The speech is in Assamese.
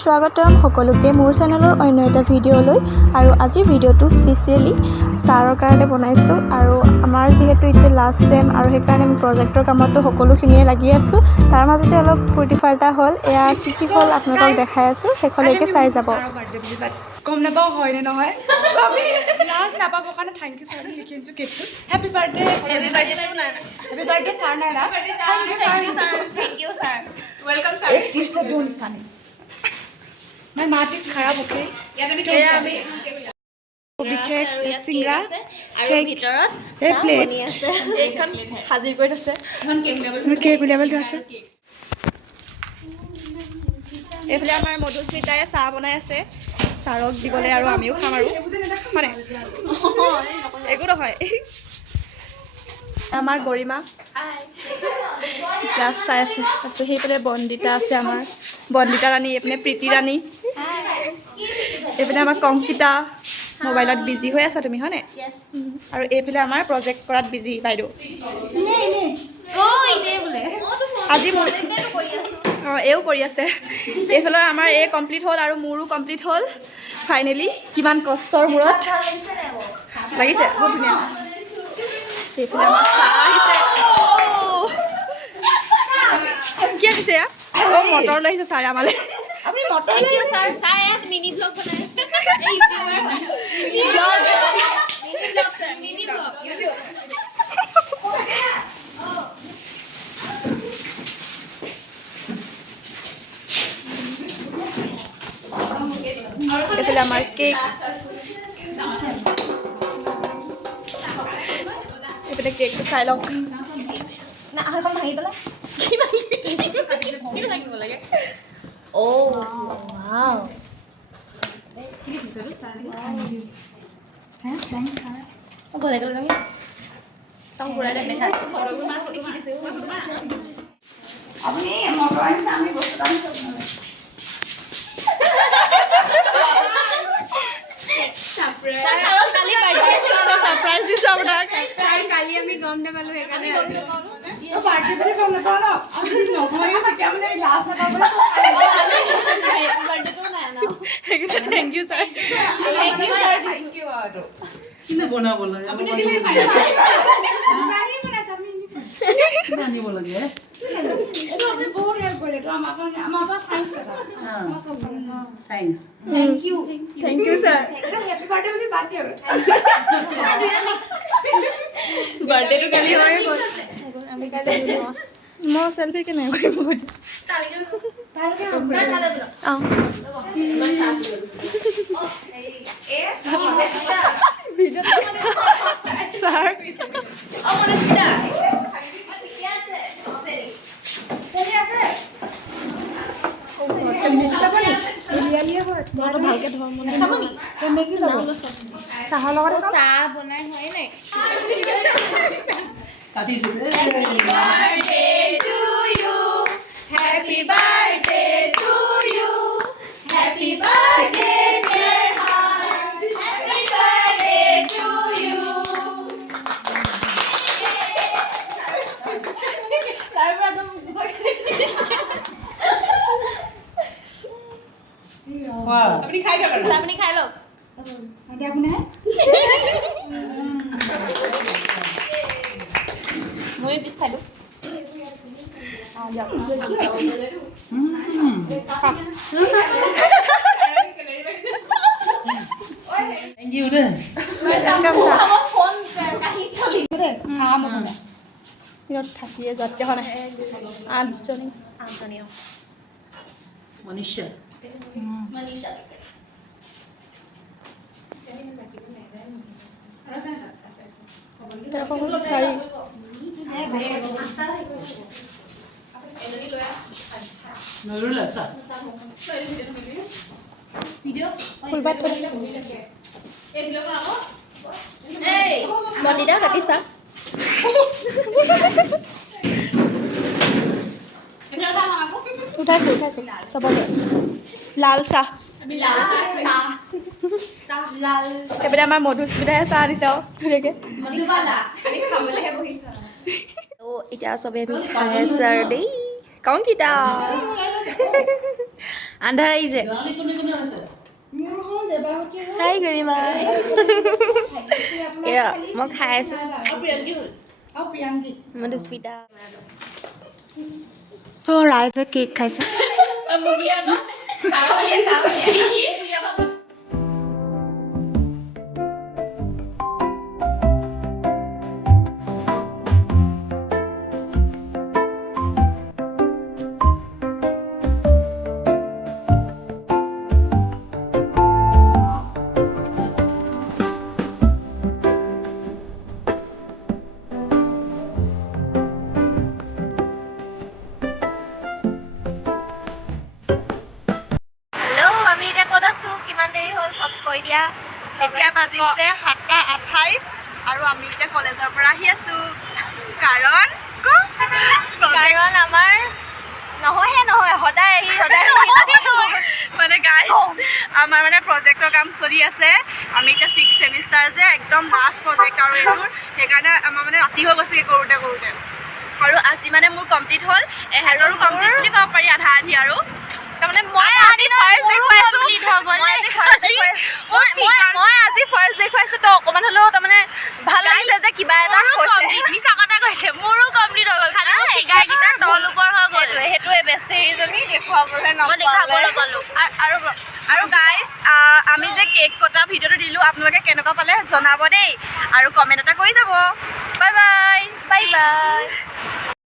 স্বাগতম সকলোকে মোৰ চেনেলৰ অন্য এটা ভিডিঅ'লৈ আৰু আজিৰ ভিডিঅ'টো স্পেচিয়েলি ছাৰৰ কাৰণে বনাইছোঁ আৰু আমাৰ যিহেতু এতিয়া লাষ্ট ছেম আৰু সেইকাৰণে আমি প্ৰজেক্টৰ কামতো সকলোখিনিয়ে লাগি আছোঁ তাৰ মাজতে অলপ ফূৰ্তি ফাৰ্তা হ'ল এয়া কি হ'ল আপোনালোকক দেখাই আছোঁ শেষলৈকে চাই যাব গম নাপাওঁ হয় নে নহয় আমি লাষ্ট নাপাবৰ কাৰণে থেংক ইউ ছাৰ লিখি আনিছোঁ কেকটো হেপী বাৰ্থডে ছাৰ নাই না Thank you, sir. Welcome, sir. एक टीर से दो निशानी मैं मार्टिस खराब ओके বিশেষ চিংৰা আৰু ভিতৰত এই প্লেট বনি আছে এইখন হাজিৰ কৰি আছে এখন কেক উলিয়াবলৈ আছে এইফালে আমাৰ মধুস্মিতাই চাহ বনাই আছে ছাৰক দিবলৈ আৰু আমিও খাম আৰু মানে একো নহয় আমাৰ গৰিমা ক্লাছ চাই আছে তাৰপিছত সেইফালে বন্দিতা আছে আমাৰ বন্দিতা ৰাণী এইপিনে প্ৰীতি ৰাণী এইপিনে আমাৰ কংকিতা মোবাইলত বিজি হৈ আছা তুমি হয়নে আৰু এইফালে আমাৰ প্ৰজেক্ট কৰাত বিজি বাইদেউ আজি মোৰ এও কৰি আছে এইফালে আমাৰ এই কমপ্লিট হ'ল আৰু মোৰো কমপ্লিট হ'ল ফাইনেলি কিমান কষ্টৰ মূৰত লাগিছে বহুত ধুনীয়া এইফালে আমাৰ চাহ আহিছে কি আহিছে অঁ মটৰ লৈ আহিছে ছাৰে আমালৈ আপুনি মটৰ লৈ ছাৰ ছাৰ ইয়াত মিনি ব্লগ বনাই আছে মিনি ব্লগ ইউটিউব এইফালে আমাৰ কেক এইফালে কেকটো চাই লওক না এখন ভাঙি পেলাই কি লাগিব লাগে অ ওৱাও গলে গলে আমি সং পুৰাই দে মেঠা ফটোবোৰ মাৰ ফটো দিছে আপুনি মটৰ আনিছে আমি বস্তু আনিছোঁ কালি বাৰ্থডে ছাৰপ্ৰাইজ দিছোঁ আপোনাক কালি আমি গম নাপালোঁ সেইকাৰণে বাৰ্থডে বুলি গম নাপাওঁ ন আমি নহয়ো তেতিয়া মানে লাষ্ট নাপাবলৈ বাৰ্থডেটো নাই না সেইকাৰণে thank you sir thank you আৰু কিনে বনাব লাগে আপুনি দিলে আনিব লাগে বহুত হেল্প কৰিলে তো আমাৰ কাৰণে আমাৰ পৰা থেংকছ এটা thanks thank you sir happy birthday বুলি বাদ দিয়া বাৰ্থডেটো কালি হৈ গ'ল মই চেল্ফি কেনেকৈ কৰিম অঁ ছাৰ ভালকৈ ধৰ চাহৰ লগত চাহ বনাই হয় নাই কাটিছোঁ Happy birthday to you. Happy birthday, dear heart. Happy birthday to you. খোৱা আপুনি খাই লওক আপোনাৰ মই পিছ খাই দিওঁ থেংক ইউ দেই ফোন কাহি থলি দিনত থাকিয়ে যোৱাতকৈ হোৱা নাই আঠজনী মনীষা মনীষা চাৰি নজৰুলা চা ফুলপাত থৈ বন্দিতা কাটিছা উঠাইছোঁ চবকে লাল চাহ এইপিনে আমাৰ মধুস্মিতাই চাহ দিছে আৰু ধুনীয়াকৈ এতিয়া চবেই আমি খাই আছোঁ আৰু দেই কংকিতা আন্ধাৰ আহিছে হাই গৰিমা এয়া মই খাই আছো মই দুস্মিতা চ' ৰাইজে কেক খাইছে হেল্ল' আমি এতিয়া ক'ত আছো কিমান দেৰি হ'ল চব কৈ দিয়া এতিয়া বাজিছে 7:28 আৰু আমি এতিয়া কলেজৰ পৰা আহি আছো কাৰণ কাৰণ আমাৰ নহয় সদায় আহি মানে গাইজ আমাৰ মানে প্ৰজেক্টৰ কাম চলি আছে আমি এতিয়া 6th ছেমিষ্টাৰ যে একদম লাষ্ট প্ৰজেক্ট আৰু এইবোৰ সেইকাৰণে আমাৰ মানে ৰাতি হৈ গৈছে কৰোঁতে আৰু আজি মানে মোৰ কমপ্লিট হ'ল এহেঁতৰো কমপ্লিট বুলি ক'ব পাৰি আধা আধি আৰু তাৰমানে মই আজি ফাৰ্ষ্ট দেখুৱাইছো তো অকণমান হ'লেও তাৰমানে ভাল লাগিছে যে কিবা এটা মিছা কথা কৈছে মোৰো কমপ্লিট হৈ গ'ল খালি ফিগাৰকেইটা তল ওপৰ হৈ গ'ল সেইটোৱে বেছিজনী দেখুৱাবলৈ দেখাবলৈ পালোঁ আৰু গাইজ আমি যে কেক কটা ভিডিঅ'টো দিলোঁ আপোনালোকে কেনেকুৱা পালে জনাব দেই আৰু কমেণ্ট এটা কৰি যাব বাই বাই